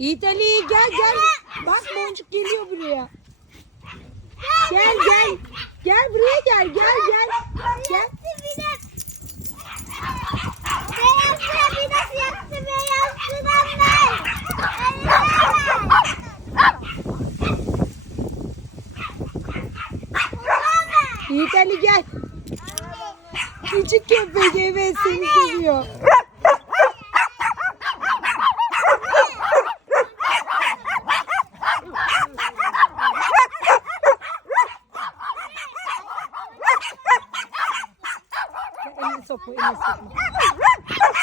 Yiğit Ali gel gel. Bak boncuk geliyor buraya. Gel gel. Gel buraya gel gel gel. Gel. Yiğit Ali gel. Küçük köpek evet seni seviyor. elini sopa, elini sopa.